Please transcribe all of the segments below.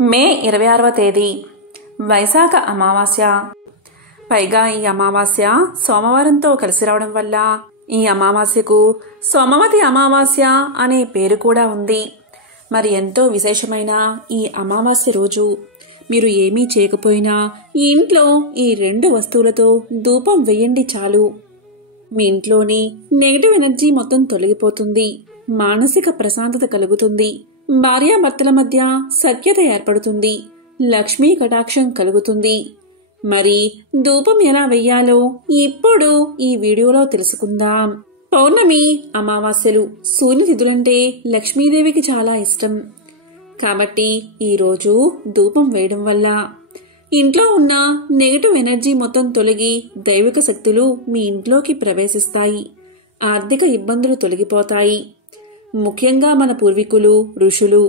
మే 26వ తేదీ వైశాఖ అమావాస్య. పైగా ఈ అమావాస్య సోమవారంతో కలిసి రావడం వల్ల ఈ అమావాస్యకు సోమవతి అమావాస్య అనే పేరు కూడా ఉంది. మరి ఎంతో విశేషమైన ఈ అమావాస్య రోజు మీరు ఏమీ చేయకపోయినా ఈ ఇంట్లో ఈ 2 వస్తువులతో ధూపం వేయండి చాలు. మీ ఇంట్లోని నెగిటివ్ ఎనర్జీ మొత్తం తొలగిపోతుంది, మానసిక ప్రశాంతత కలుగుతుంది, భార్యాభర్తల మధ్య సఖ్యత ఏర్పడుతుంది, లక్ష్మీ కటాక్షం కలుగుతుంది. మరి ధూపం ఎలా వెయ్యాలో ఇప్పుడు ఈ వీడియోలో తెలుసుకుందాం. పౌర్ణమి, అమావాస్యలు, సూర్యతిథులంటే లక్ష్మీదేవికి చాలా ఇష్టం. కాబట్టి ఈరోజు ధూపం వేయడం వల్ల ఇంట్లో ఉన్న నెగటివ్ ఎనర్జీ మొత్తం తొలగి దైవిక శక్తులు మీ ఇంట్లోకి ప్రవేశిస్తాయి. ఆర్థిక ఇబ్బందులు తొలగిపోతాయి. ముఖ్యంగా మన పూర్వీకులు, ఋషులు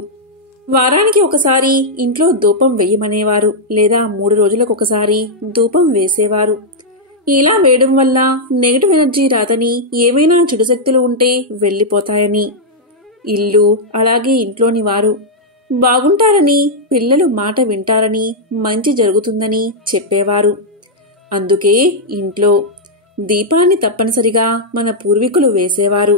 వారానికి ఒకసారి ఇంట్లో ధూపం వేయమనేవారు, లేదా 3 రోజులకు ఒకసారి ధూపం వేసేవారు. ఇలా వేయడం వల్ల నెగటివ్ ఎనర్జీ రాదని, ఏవైనా చెడు శక్తులు ఉంటే వెళ్లిపోతాయని, ఇల్లు అలాగే ఇంట్లోని వారు బాగుంటారని, పిల్లలు మాట వింటారని, మంచి జరుగుతుందని చెప్పేవారు. అందుకే ఇంట్లో దీపాన్ని తప్పనిసరిగా మన పూర్వీకులు వేసేవారు.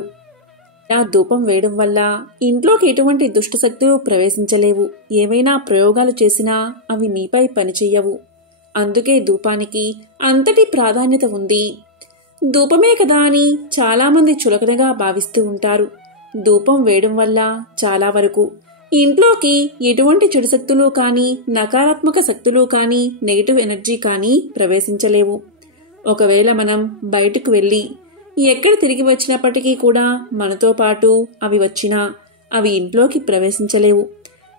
ఇలా ధూపం వేయడం వల్ల ఇంట్లోకి ఎటువంటి దుష్టశక్తులు ప్రవేశించలేవు. ఏవైనా ప్రయోగాలు చేసినా అవి మీపై పనిచెయ్యవు. అందుకే ధూపానికి అంతటి ప్రాధాన్యత ఉంది. ధూపమే కదా అని చాలామంది చులకనగా భావిస్తూ ఉంటారు. ధూపం వేయడం వల్ల చాలా వరకు ఇంట్లోకి ఎటువంటి చెడు శక్తులు కానీ, నకారాత్మక శక్తులు కానీ, నెగిటివ్ ఎనర్జీ కానీ ప్రవేశించలేవు. ఒకవేళ మనం బయటకు వెళ్ళి ఎక్కడ తిరిగి వచ్చినప్పటికీ కూడా మనతో పాటు అవి వచ్చినా అవి ఇంట్లోకి ప్రవేశించలేవు.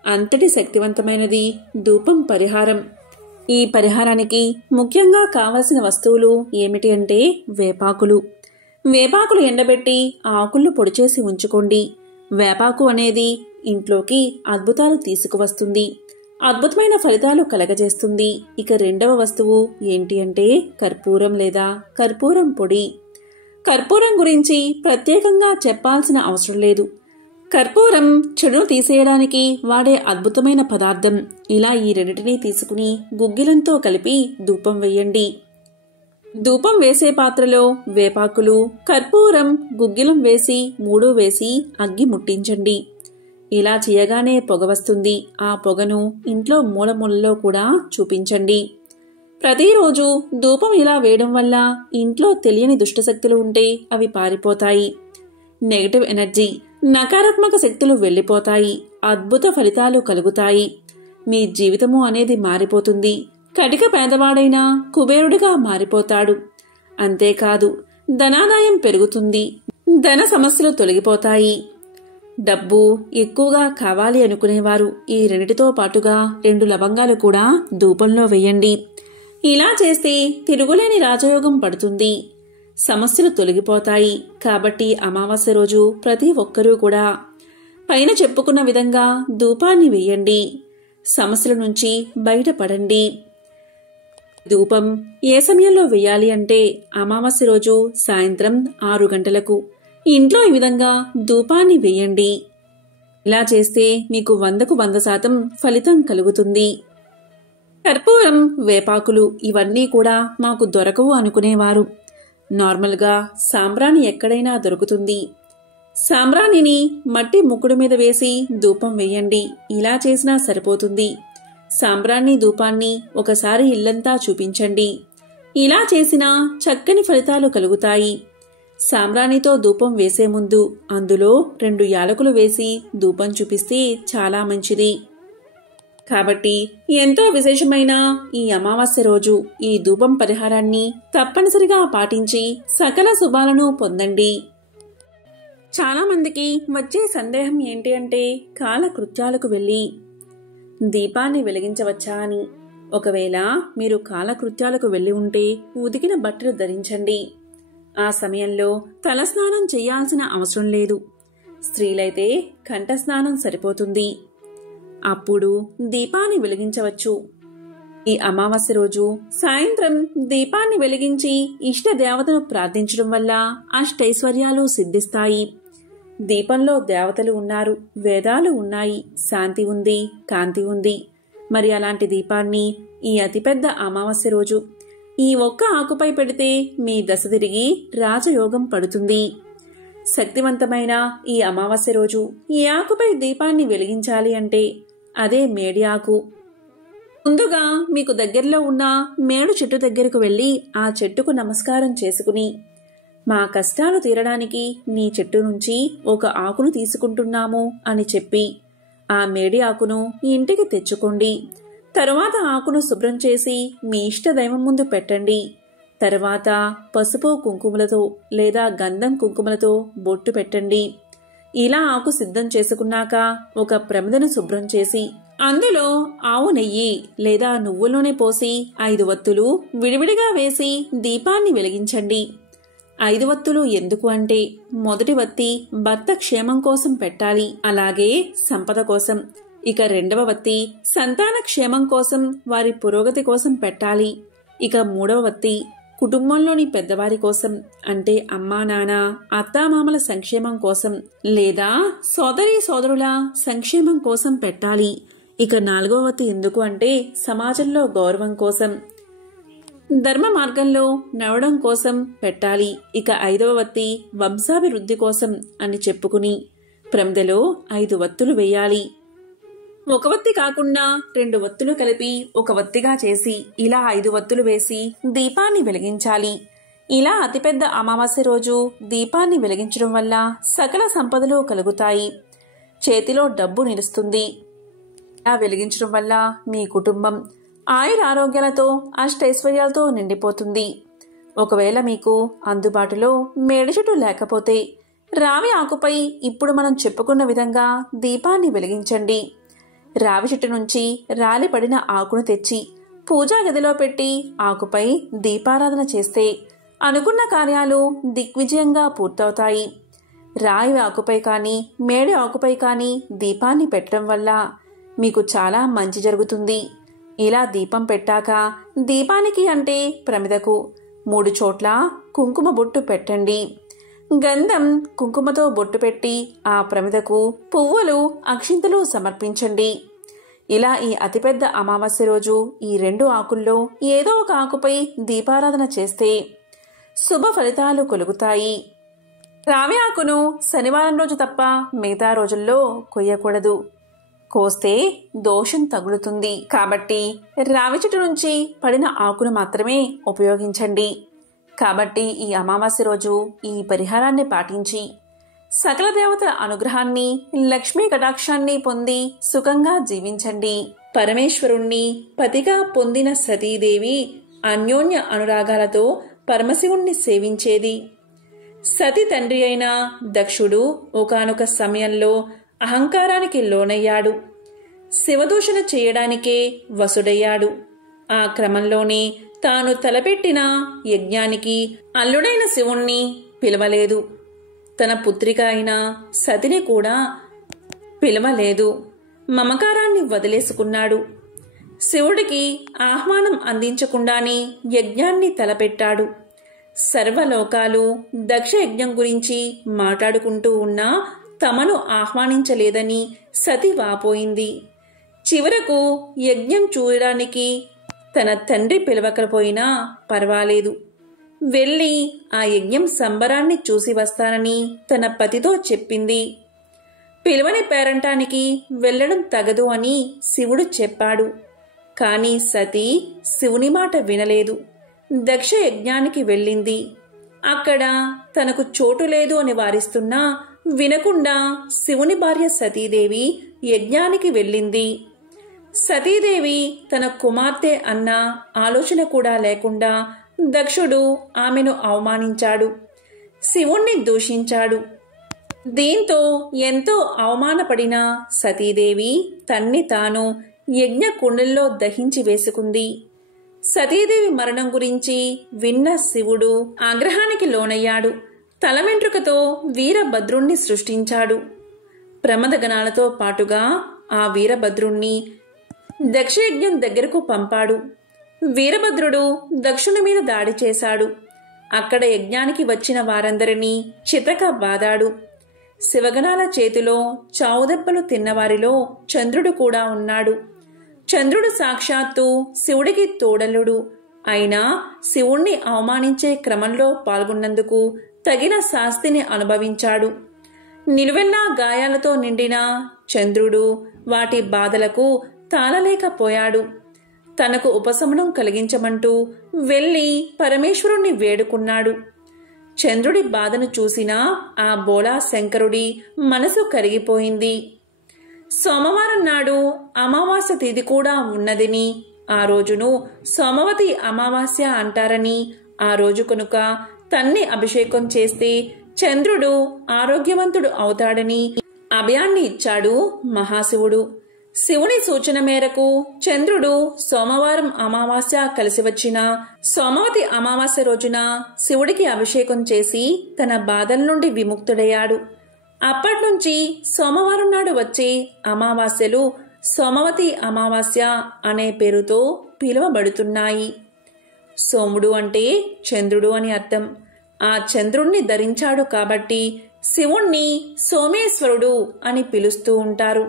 అంతటి శక్తివంతమైనది ధూపం పరిహారం. ఈ పరిహారానికి ముఖ్యంగా కావలసిన వస్తువులు ఏమిటి అంటే వేపాకులు. వేపాకులు ఎండబెట్టి ఆకులను పొడిచేసి ఉంచుకోండి. వేపాకు అనేది ఇంట్లోకి అద్భుతాలు తీసుకువస్తుంది, అద్భుతమైన ఫలితాలు కలగజేస్తుంది. ఇక 2వ వస్తువు ఏంటి అంటే కర్పూరం లేదా కర్పూరం పొడి. కర్పూరం గురించి ప్రత్యేకంగా చెప్పాల్సిన అవసరం లేదు. కర్పూరం చెడును తీసేయడానికి వాడే అద్భుతమైన పదార్థం. ఇలా ఈ 2టిని తీసుకుని గుగ్గిలంతో కలిపి ధూపం వేయండి. ధూపం వేసే పాత్రలో వేపాకులు, కర్పూరం, గుగ్గిలం వేసి 3 వేసి అగ్గి ముట్టించండి. ఇలా చేయగానే పొగ వస్తుంది. ఆ పొగను ఇంట్లో మూలమూలలో కూడా చూపించండి. ప్రతిరోజు ధూపం ఇలా వేయడం వల్ల ఇంట్లో తెలియని దుష్టశక్తులు ఉంటే అవి పారిపోతాయి. నెగటివ్ ఎనర్జీ, నకారాత్మక శక్తులు వెళ్లిపోతాయి. అద్భుత ఫలితాలు కలుగుతాయి. మీ జీవితము అనేది మారిపోతుంది. కటిక పేదవాడైనా కుబేరుడిగా మారిపోతాడు. అంతేకాదు ధనాదాయం పెరుగుతుంది. ధన సమస్యలు తొలగిపోతాయి. డబ్బు ఎక్కువగా కావాలి అనుకునేవారు ఈ 2టితో పాటుగా 2 లవంగాలు కూడా ధూపంలో వేయండి. ఇలా చేస్తే తిరుగులేని రాజయోగం పడుతుంది. సమస్యలు తొలగిపోతాయి. కాబట్టి అమావాస్య రోజు ప్రతి ఒక్కరూ కూడా పైన చెప్పుకున్న విధంగా ధూపాన్ని వేయండి. సమస్యల నుంచి బయటపడండి. ధూపం ఏ సమయంలో వేయాలి అంటే అమావాస్య రోజు సాయంత్రం 6 గంటలకు ఇంట్లో ఈ విధంగా ధూపాన్ని వేయండి. ఇలా చేస్తే మీకు 100కు 100% ఫలితం కలుగుతుంది. కర్పూరం, వేపాకులు ఇవన్నీ కూడా మాకు దొరకవు అనుకునేవారు, నార్మల్గా సాంబ్రాణి ఎక్కడైనా దొరుకుతుంది. సాంబ్రాణిని మట్టి ముక్కుడు మీద వేసి ధూపం వేయండి. ఇలా చేసినా సరిపోతుంది. సాంబ్రాణి ధూపాన్ని ఒకసారి ఇల్లంతా చూపించండి. ఇలా చేసినా చక్కని ఫలితాలు కలుగుతాయి. సాంబ్రాణితో ధూపం వేసే ముందు అందులో 2 యాలకులు వేసి ధూపం చూపిస్తే చాలా మంచిది. కాబట్టి ఎంతో విశేషమైన ఈ అమావాస్య రోజు ఈ ధూపం పరిహారాన్ని తప్పనిసరిగా పాటించి సకల శుభాలను పొందండి. చాలా మందికి వచ్చే సందేహం ఏంటి అంటే కాలకృత్యాలకు వెళ్ళి దీపాన్ని వెలిగించవచ్చా అని. ఒకవేళ మీరు కాలకృత్యాలకు వెళ్ళి ఉంటే ఉతికిన బట్టలు ధరించండి. ఆ సమయంలో తలస్నానం చేయాల్సిన అవసరం లేదు. స్త్రీలైతే కంఠస్నానం సరిపోతుంది. అప్పుడు దీపాన్ని వెలిగించవచ్చు. ఈ అమావాస్య రోజు సాయంత్రం దీపాన్ని వెలిగించి ఇష్ట దేవతను ప్రార్థించడం వల్ల అష్టైశ్వర్యాలు సిద్ధిస్తాయి. దీపంలో దేవతలు ఉన్నారు, వేదాలు ఉన్నాయి, శాంతి ఉంది, కాంతి ఉంది. మరి అలాంటి దీపాన్ని ఈ అతిపెద్ద అమావాస్య రోజు ఈ ఒక్క ఆకుపై పెడితే మీ దశ తిరిగి రాజయోగం పడుతుంది. శక్తివంతమైన ఈ అమావాస్య రోజు ఈ ఆకుపై దీపాన్ని వెలిగించాలి అంటే అదే మేడి ఆకు. ముందుగా మీకు దగ్గరలో ఉన్న మేడు చెట్టు దగ్గరకు వెళ్లి ఆ చెట్టుకు నమస్కారం చేసుకుని, మా కష్టాలు తీరడానికి నీ చెట్టు నుంచి ఒక ఆకును తీసుకుంటున్నాము అని చెప్పి ఆ మేడి ఆకును ఇంటికి తెచ్చుకోండి. తరువాత ఆకును శుభ్రం చేసి మీ ఇష్టదైవం ముందు పెట్టండి. తర్వాత పసుపు కుంకుమలతో లేదా గంధం కుంకుమలతో బొట్టు పెట్టండి. ఇలా ఆకు సిద్ధం చేసుకున్నాక ఒక ప్రమిదను శుభ్రం చేసి అందులో ఆవు నెయ్యి లేదా నువ్వుల నూనె పోసి 5 వత్తులు విడివిడిగా వేసి దీపాన్ని వెలిగించండి. 5 వత్తులు ఎందుకు అంటే మొదటి వత్తి భర్త క్షేమం కోసం పెట్టాలి, అలాగే సంపద కోసం. ఇక రెండవ వత్తి సంతాన క్షేమం కోసం, వారి పురోగతి కోసం పెట్టాలి. ఇక మూడవ వత్తి కుటుంబంలోని పెద్దవారి కోసం, అంటే అమ్మా నాన్న అత్తామామల సంక్షేమం కోసం లేదా సోదరీ సోదరుల సంక్షేమం కోసం పెట్టాలి. ఇక 4వ వత్తి ఎందుకు అంటే సమాజంలో గౌరవం కోసం, ధర్మ మార్గంలో నడవడం కోసం పెట్టాలి. ఇక 5వ వత్తి వంశాభివృద్ధి కోసం అని చెప్పుకుని ప్రమిదలో 5 వత్తులు వేయాలి. ఒక వత్తి కాకుండా 2 వత్తులు కలిపి ఒక వత్తిగా చేసి ఇలా 5 వత్తులు వేసి దీపాన్ని వెలిగించాలి. ఇలా అతిపెద్ద అమావాస్య రోజు దీపాన్ని వెలిగించడం వల్ల సకల సంపదలు కలుగుతాయి, చేతిలో డబ్బు నిలుస్తుంది. ఇలా వెలిగించడం వల్ల మీ కుటుంబం ఆయురారోగ్యాలతో అష్టైశ్వర్యాలతో నిండిపోతుంది. ఒకవేళ మీకు అందుబాటులో మేడి చెట్టు లేకపోతే రావి ఆకుపై ఇప్పుడు మనం చెప్పుకున్న విధంగా దీపాన్ని వెలిగించండి. రావి చెట్టు నుంచి రాలిపడిన ఆకును తెచ్చి పూజా గదిలో పెట్టి ఆకుపై దీపారాధన చేస్తే అనుకున్న కార్యాలు దిగ్విజయంగా పూర్తవుతాయి. రావి ఆకుపై కానీ మేడి ఆకుపై కానీ దీపాన్ని పెట్టడం వల్ల మీకు చాలా మంచి జరుగుతుంది. ఇలా దీపం పెట్టాక దీపానికి అంటే ప్రమిదకు 3 చోట్ల కుంకుమ బొట్టు పెట్టండి. గంధం కుంకుమతో బొట్టు పెట్టి ఆ ప్రమిదకు పువ్వులు అక్షింతలు సమర్పించండి. ఇలా ఈ అతిపెద్ద అమావాస్య రోజు ఈ 2 ఆకుల్లో ఏదో ఒక ఆకుపై దీపారాధన చేస్తే శుభ ఫలితాలు కలుగుతాయి. రావి ఆకును శనివారం రోజు తప్ప మిగతా రోజుల్లో కొయ్యకూడదు. కోస్తే దోషం తగులుతుంది. కాబట్టి రావి చెట్టు నుంచి పడిన ఆకును మాత్రమే ఉపయోగించండి. కాబట్టి ఈ అమావాస్య రోజు ఈ పరిహారాన్ని పాటించి సకల దేవతల అనుగ్రహాన్ని, లక్ష్మీ కటాక్షాన్ని పొంది సుఖంగా జీవించండి. పరమేశ్వరుణ్ణి పతిగా పొందిన సతీదేవి అన్యోన్య అనురాగాలతో పరమశివుణ్ణి సేవించేది. సతి తండ్రి అయిన దక్షుడు ఒకానొక సమయంలో అహంకారానికి లోనయ్యాడు. శివదూషణ చేయడానికే వసుడయ్యాడు. ఆ క్రమంలోనే తాను తలపెట్టిన యజ్ఞానికి అల్లుడైన శివుణ్ణి పిలవలేదు. తన పుత్రిక అయిన సతిని కూడా పిలవలేదు. మమకారాన్ని వదిలేసుకున్నాడు. శివుడికి ఆహ్వానం అందించకుండానే యజ్ఞాన్ని తలపెట్టాడు. సర్వలోకాలు దక్ష యజ్ఞం గురించి మాట్లాడుకుంటూ ఉన్నా తమను ఆహ్వానించలేదని సతి వాపోయింది. చివరకు యజ్ఞం చూడడానికి తన తండ్రి పిలవకపోయినా పర్వాలేదు, వెళ్ళి ఆ యజ్ఞం సంబరాన్ని చూసి వస్తానని తన పతితో చెప్పింది. పిలవని పేరంటానికి వెళ్లడం తగదు అని శివుడు చెప్పాడు. కాని సతి శివుని మాట వినలేదు. దక్ష యజ్ఞానికి వెళ్ళింది. అక్కడ తనకు చోటు లేదు అని వారిస్తున్నా వినకుండా శివుని భార్య సతీదేవి యజ్ఞానికి వెళ్ళింది. సతీదేవి తన కుమార్తె అన్న ఆలోచన కూడా లేకుండా దక్షుడు ఆమెను అవమానించాడు, శివుణ్ణి దూషించాడు. దీంతో ఎంతో అవమానపడిన సతీదేవి తన్ని తాను యజ్ఞ కుండల్లో దహించి వేసుకుంది. సతీదేవి మరణం గురించి విన్న శివుడు ఆగ్రహానికి లోనయ్యాడు. తల వెంట్రుకతో వీరభద్రుణ్ణి సృష్టించాడు. ప్రమదగణాలతో పాటుగా ఆ వీరభద్రుణ్ణి దక్షయజ్ఞం దగ్గరకు పంపాడు. వీరభద్రుడు దక్షుని మీద దాడి చేశాడు. అక్కడ యజ్ఞానికి వచ్చిన వారందరినీ చితక బాదాడు. శివగణాల చేతిలో చావుదెబ్బలు తిన్నవారిలో చంద్రుడు కూడా ఉన్నాడు. చంద్రుడు సాక్షాత్తు శివుడికి తోడలుడు అయినా శివుణ్ణి అవమానించే క్రమంలో పాల్గొన్నందుకు తగిన శాస్తిని అనుభవించాడు. నిలువెల్లా గాయాలతో నిండిన చంద్రుడు వాటి బాధలకు తాళలేకపోయాడు. తనకు ఉపశమనం కలిగించమంటూ వెళ్లి పరమేశ్వరుణ్ణి వేడుకున్నాడు. చంద్రుడి బాధను చూసిన ఆ బోళా శంకరుడి మనసు కరిగిపోయింది. సోమవారం నాడు అమావాస్య తిథి కూడా ఉన్నదని, ఆ రోజును సోమవతి అమావాస్య అంటారని, ఆ రోజు కనుక తన్ని అభిషేకం చేస్తే చంద్రుడు ఆరోగ్యవంతుడు అవుతాడని అభయాన్ని ఇచ్చాడు మహాశివుడు. శివుని సూచన మేరకు చంద్రుడు సోమవారం అమావాస్య కలిసి వచ్చిన సోమవతి అమావాస్య రోజున శివుడికి అభిషేకం చేసి తన బాధల నుండి విముక్తుడయ్యాడు. అప్పట్నుంచి సోమవారం నాడు వచ్చే అమావాస్యలు సోమవతి అమావాస్య అనే పేరుతో పిలువబడుతున్నాయి. సోముడు అంటే చంద్రుడు అని అర్థం. ఆ చంద్రుణ్ణి ధరించాడు కాబట్టి శివుణ్ణి సోమేశ్వరుడు అని పిలుస్తూ ఉంటారు.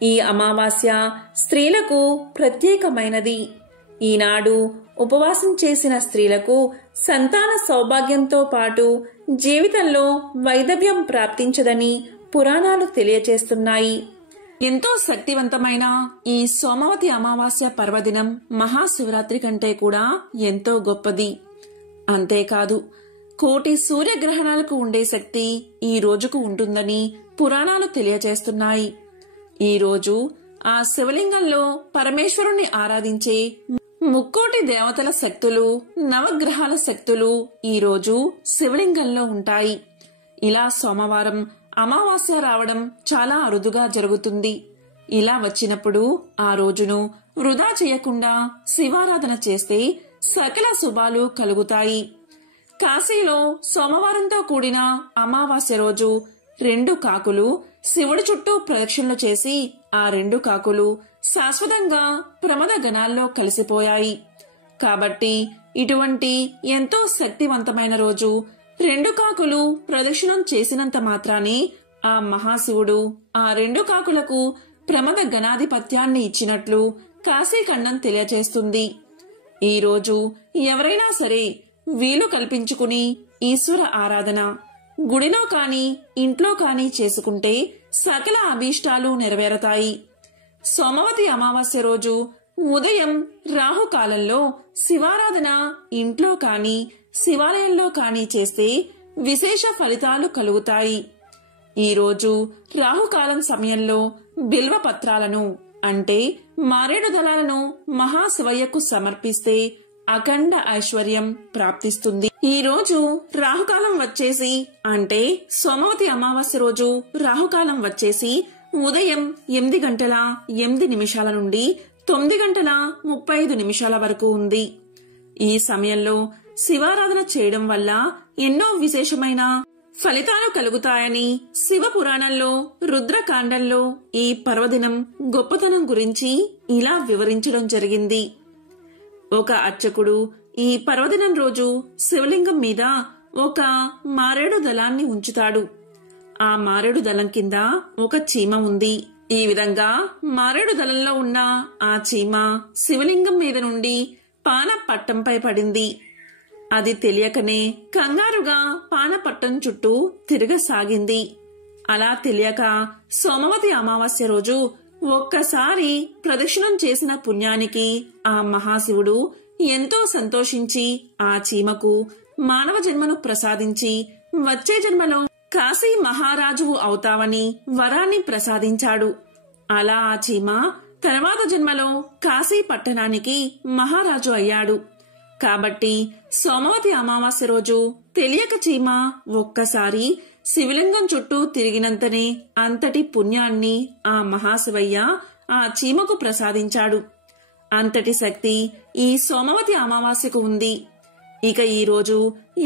ఈ అమావాస్య స్త్రీలకు ప్రత్యేకమైనది. ఈనాడు ఉపవాసం చేసిన స్త్రీలకు సంతాన సౌభాగ్యంతో పాటు జీవితంలో వైదవ్యం ప్రాప్తించదని పురాణాలు తెలియచేస్తున్నాయి. ఎంతో శక్తివంతమైన ఈ సోమవతి అమావాస్య పర్వదినం మహాశివరాత్రి కంటే కూడా ఎంతో గొప్పది. అంతేకాదు, కోటి సూర్యగ్రహణాలకు ఉండే శక్తి ఈ రోజుకు ఉంటుందని పురాణాలు తెలియచేస్తున్నాయి. ఈ రోజు ఆ శివలింగంలో పరమేశ్వరుణ్ణి ఆరాధించే ముక్కోటి దేవతల శక్తులు, నవగ్రహాల శక్తులు ఈ రోజు శివలింగంలో ఉంటాయి. ఇలా సోమవారం అమావాస్య రావడం చాలా అరుదుగా జరుగుతుంది. ఇలా వచ్చినప్పుడు ఆ రోజును వృధా చేయకుండా శివారాధన చేస్తే సకల శుభాలు కలుగుతాయి. కాశీలో సోమవారంతో కూడిన అమావాస్య రోజు 2 కాకులు శివుడి చుట్టూ ప్రదక్షిణలు చేసి ఆ 2 కాకులు శాశ్వతంగా ప్రమద గణాల్లో కలిసిపోయాయి. కాబట్టి ఇటువంటి ఎంతో శక్తివంతమైన రోజు 2 కాకులు ప్రదక్షిణం చేసినంత మాత్రానే ఆ మహాశివుడు ఆ 2 కాకులకు ప్రమద గణాధిపత్యాన్ని ఇచ్చినట్లు కాశీఖండం తెలియచేస్తుంది. ఈ రోజు ఎవరైనా సరే వీలు కల్పించుకుని ఈశ్వర ఆరాధన గుడిలో కాని ఇంట్లో కాని చేసుకుంటే సకల అభీష్టాలు నెరవేరతాయి. సోమవతి అమావాస్య రోజు ఉదయం రాహుకాలంలో శివారాధన ఇంట్లో కాని శివాలయంలో కాని చేస్తే విశేష ఫలితాలు కలుగుతాయి. ఈ రోజు రాహుకాలం సమయంలో బిల్వ పత్రాలను అంటే మారేడు దళాలను మహాశివయ్యకు సమర్పిస్తే అఖండ ఐశ్వర్యం ప్రాప్తిస్తుంది. ఈ రోజు రాహుకాలం వచ్చేసి అంటే సోమవతి అమావాస్య రోజు రాహుకాలం వచ్చేసి ఉదయం 8:08 నుండి 9:35 వరకు ఉంది. ఈ సమయంలో శివారాధన చేయడం వల్ల ఎన్నో విశేషమైన ఫలితాలు కలుగుతాయని శివ పురాణంలో రుద్రకాండంలో ఈ పర్వదినం గొప్పతనం గురించి ఇలా వివరించడం జరిగింది. ఒక అర్చకుడు ఈ పర్వదినం రోజు శివలింగం మీద ఒక మారేడు దళాన్ని ఉంచుతాడు. ఆ మారేడు దళం కింద ఒక చీమ ఉంది. ఈ విధంగా మారేడు దళంలో ఉన్న ఆ చీమ శివలింగం మీద నుండి పానపట్టంపై పడింది. అది తెలియకనే కంగారుగా పానపట్టం చుట్టూ తిరగసాగింది. అలా తెలియక సోమవతి అమావాస్య రోజు ఒక్కసారి ప్రదక్షిణం చేసిన పుణ్యానికి ఆ మహాశివుడు ఎంతో సంతోషించి ఆ చీమకు మానవ జన్మను ప్రసాదించి వచ్చే జన్మలో కాశీ మహారాజువు అవుతావని వరాన్ని ప్రసాదించాడు. అలా ఆ చీమ తర్వాత జన్మలో కాశీ పట్టణానికి మహారాజు అయ్యాడు. కాబట్టి సోమవతి అమావాస్య రోజు తెలియక చీమ ఒక్కసారి శివలింగం చుట్టూ తిరిగినంతనే అంతటి పుణ్యాన్ని ఆ మహాశివయ్య ఆ చీమకు ప్రసాదించాడు. అంతటి శక్తి ఈ సోమవతి అమావాస్యకు ఉంది. ఇక ఈ రోజు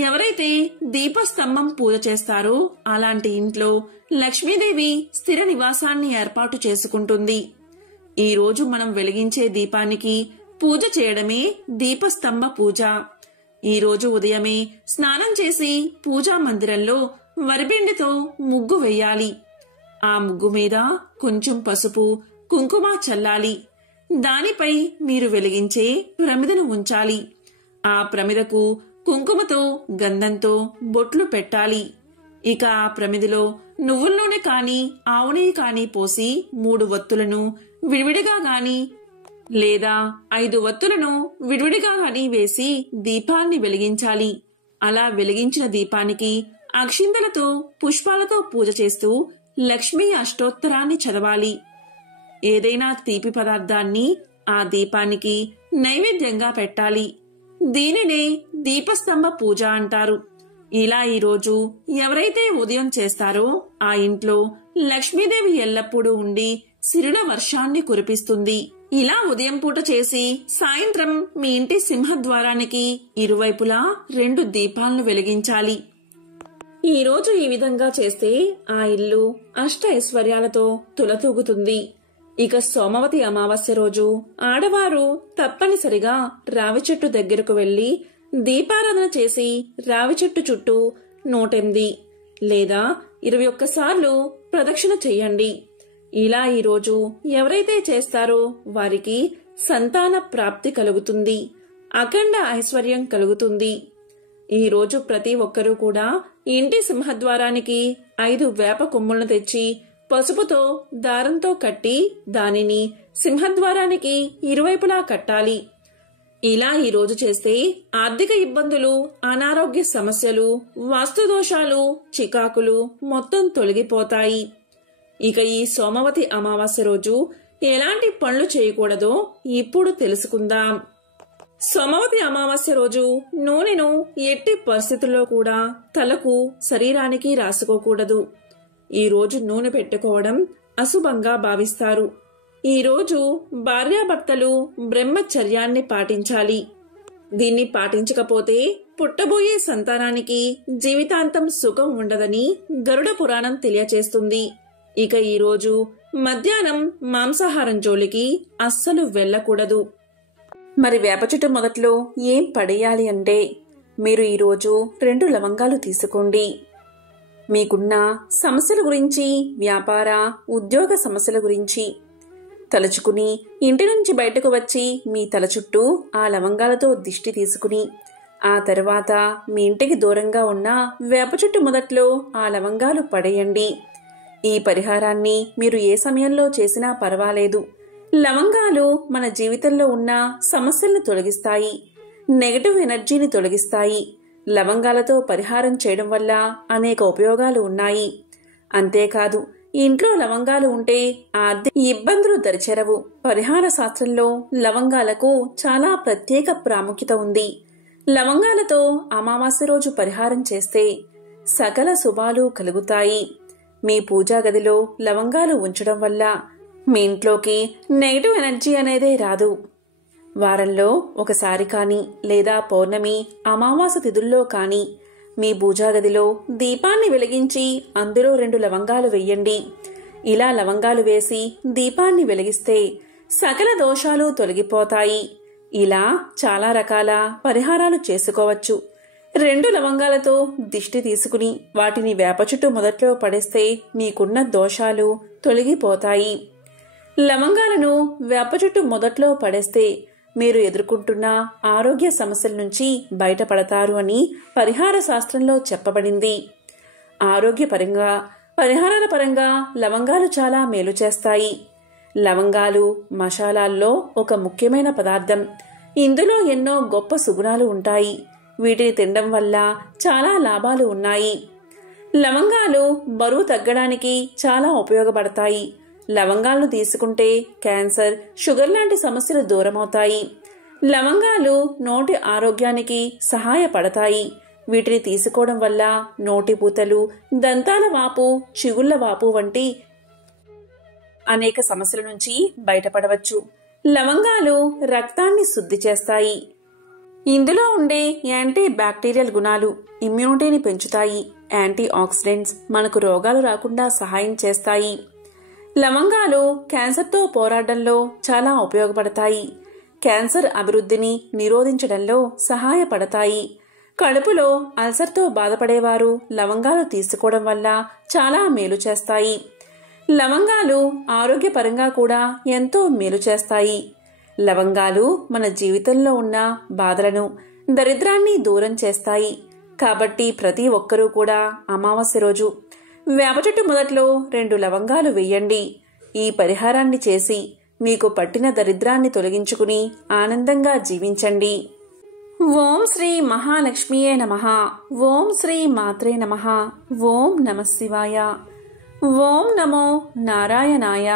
ఎవరైతే దీపస్తంభం పూజ చేస్తారో అలాంటి ఇంట్లో లక్ష్మీదేవి స్థిర నివాసాన్ని ఏర్పాటు చేసుకుంటుంది. ఈ రోజు మనం వెలిగించే దీపానికి పూజ చేయడమే దీపస్తంభ పూజ. ఈ రోజు ఉదయమే స్నానం చేసి పూజా మందిరంలో వరిపిండితో ముగ్గు వెయ్యాలి. ఆ ముగ్గు మీద కొంచెం పసుపు కుంకుమ చల్లాలి. దానిపై మీరు వెలిగించే ప్రమిదను ఉంచాలి. ఆ ప్రమిదకు కుంకుమతో గంధంతో బొట్లు పెట్టాలి. ఇక ఆ ప్రమిదలో నువ్వుల నూనె కాని ఆవు నెయ్యి కాని పోసి 3 వత్తులను విడివిడిగా గాని లేదా 5 వత్తులను విడివిడిగా గాని వేసి దీపాన్ని వెలిగించాలి. అలా వెలిగించిన దీపానికి అక్షింతలతో పుష్పాలతో పూజ చేస్తూ లక్ష్మీ అష్టోత్తరాన్ని చదవాలి. ఏదైనా తీపి పదార్థాన్ని ఆ దీపానికి నైవేద్యంగా పెట్టాలి. దీనినే దీపస్తంభ పూజ అంటారు. ఇలా ఈరోజు ఎవరైతే ఉదయం చేస్తారో ఆ ఇంట్లో లక్ష్మీదేవి ఎల్లప్పుడూ ఉండి సిరుల వర్షాన్ని కురిపిస్తుంది. ఇలా ఉదయం పూట చేసి సాయంత్రం మీ ఇంటి సింహద్వారానికి ఇరువైపులా 2 దీపాలను వెలిగించాలి. ఈ రోజు ఈ విధంగా చేస్తే ఆ ఇల్లు అష్ట ఐశ్వర్యాలతో తులతూగుతుంది. ఇక సోమవతి అమావాస్య రోజు ఆడవారు తప్పనిసరిగా రావి చెట్టు దగ్గరకు వెళ్లి దీపారాధన చేసి రావి చెట్టు చుట్టూ 108 లేదా 21 సార్లు ప్రదక్షిణ చెయ్యండి. ఇలా ఈరోజు ఎవరైతే చేస్తారో వారికి సంతాన ప్రాప్తి కలుగుతుంది, అఖండ ఐశ్వర్యం కలుగుతుంది. ఈ రోజు ప్రతి ఒక్కరూ కూడా ఇంటి సింహద్వారానికి 5 వేప కొమ్ములను తెచ్చి పసుపుతో దారంతో కట్టి దానిని సింహద్వారానికి ఇరువైపులా కట్టాలి. ఇలా ఈ రోజు చేస్తే ఆర్థిక ఇబ్బందులు, అనారోగ్య సమస్యలు, వాస్తు దోషాలు, చికాకులు మొత్తం తొలగిపోతాయి. ఇక ఈ సోమవతి అమావాస్య రోజు ఎలాంటి పనులు చేయకూడదో ఇప్పుడు తెలుసుకుందాం. సోమవతి అమావాస్య రోజు నూనెను ఎట్టి పరిస్థితుల్లో కూడా తలకు, శరీరానికి రాసుకోకూడదు. ఈ రోజు నూనె పెట్టుకోవడం అశుభంగా భావిస్తారు. ఈ రోజు భార్యాభర్తలు బ్రహ్మచర్యాన్ని పాటించాలి. దీన్ని పాటించకపోతే పుట్టబోయే సంతానానికి జీవితాంతం సుఖం ఉండదని గరుడ పురాణం తెలియచేస్తుంది. ఇక ఈ రోజు మధ్యాహ్నం మాంసాహారం జోలికి అస్సలు వెళ్ళకూడదు. మరి వేప చెట్టు మొదట్లో ఏం పడేయాలి అంటే మీరు ఈరోజు 2 లవంగాలు తీసుకోండి. మీకున్న సమస్యల గురించి, వ్యాపార ఉద్యోగ సమస్యల గురించి తలుచుకుని ఇంటి నుంచి బయటకు వచ్చి మీ తల చుట్టూ ఆ లవంగాలతో దిష్టి తీసుకుని ఆ తర్వాత మీ ఇంటికి దూరంగా ఉన్న వేప చెట్టు మొదట్లో ఆ లవంగాలు పడేయండి. ఈ పరిహారాన్ని మీరు ఏ సమయంలో చేసినా పర్వాలేదు. లవంగాలు మన జీవితంలో ఉన్న సమస్యలను తొలగిస్తాయి, నెగటివ్ ఎనర్జీని తొలగిస్తాయి. లవంగాలతో పరిహారం చేయడం వల్ల అనేక ఉపయోగాలు ఉన్నాయి. అంతేకాదు ఇంట్లో లవంగాలు ఉంటే ఆర్థిక ఇబ్బందులు దరిచేరవు. పరిహార శాస్త్రంలో లవంగాలకు చాలా ప్రత్యేక ప్రాముఖ్యత ఉంది. లవంగాలతో అమావాస్య రోజు పరిహారం చేస్తే సకల శుభాలు కలుగుతాయి. మీ పూజా గదిలో లవంగాలు ఉంచడం వల్ల మీ ఇంట్లోకి నెగటివ్ ఎనర్జీ అనేదే రాదు. వారంలో ఒకసారి కానీ లేదా పౌర్ణమి, అమావాస్య తిథుల్లో కానీ మీ పూజా గదిలో దీపాన్ని వెలిగించి అందులో 2 లవంగాలు వెయ్యండి. ఇలా లవంగాలు వేసి దీపాన్ని వెలిగిస్తే సకల దోషాలు తొలగిపోతాయి. ఇలా చాలా రకాల పరిహారాలు చేసుకోవచ్చు. 2 లవంగాలతో దిష్టి తీసుకుని వాటిని వేప చెట్టు మొదట్లో పడేస్తే మీకున్న దోషాలు తొలగిపోతాయి. లవంగాలను వేప చెట్టు మొదట్లో పడేస్తే మీరు ఎదుర్కొంటున్న ఆరోగ్య సమస్యల నుంచి బయటపడతారు అని పరిహార శాస్త్రంలో చెప్పబడింది. ఆరోగ్యపరంగా, పరిహారాల పరంగా లవంగాలు చాలా మేలు చేస్తాయి. లవంగాలు మసాలాల్లో ఒక ముఖ్యమైన పదార్థం. ఇందులో ఎన్నో గొప్ప సుగుణాలు ఉంటాయి. వీటిని తినడం వల్ల చాలా లాభాలు ఉన్నాయి. లవంగాలు బరువు తగ్గడానికి చాలా ఉపయోగపడతాయి. లవంగాలను తీసుకుంటే క్యాన్సర్, షుగర్ లాంటి సమస్యలు దూరమవుతాయి. లవంగాలు నోటి ఆరోగ్యానికి సహాయపడతాయి. వీటిని తీసుకోవడం వల్ల నోటిపూతలు, దంతాల వాపు, చిగుళ్ల వాపు వంటి అనేక సమస్యల నుంచి బయటపడవచ్చు. లవంగాలు రక్తాన్ని శుద్ధి చేస్తాయి. ఇందులో ఉండే యాంటీ బ్యాక్టీరియల్ గుణాలు ఇమ్యూనిటీని పెంచుతాయి. యాంటీ ఆక్సిడెంట్స్ మనకు రోగాలు రాకుండా సహాయం చేస్తాయి. లవంగాలు క్యాన్సర్తో పోరాడడంలో చాలా ఉపయోగపడతాయి. క్యాన్సర్ అభివృద్ధిని నిరోధించడంలో సహాయపడతాయి. కడుపులో అల్సర్తో బాధపడేవారు లవంగాలు తీసుకోవడం వల్ల చాలా మేలు చేస్తాయి. లవంగాలు ఆరోగ్యపరంగా కూడా ఎంతో మేలు చేస్తాయి. లవంగాలు మన జీవితంలో ఉన్న బాధలను, దరిద్రాన్ని దూరం చేస్తాయి. కాబట్టి ప్రతి ఒక్కరూ కూడా అమావాస్య రోజు వేప చెట్టు మొదట్లో 2 లవంగాలు వేయండి. ఈ పరిహారాన్ని చేసి మీకు పట్టిన దరిద్రాన్ని తొలగించుకుని ఆనందంగా జీవించండి. ఓం శ్రీ మహాలక్ష్మియే నమః. ఓం శ్రీ మాత్రే నమః. ఓం నమః శివాయ. ఓం నమో నారాయణాయ.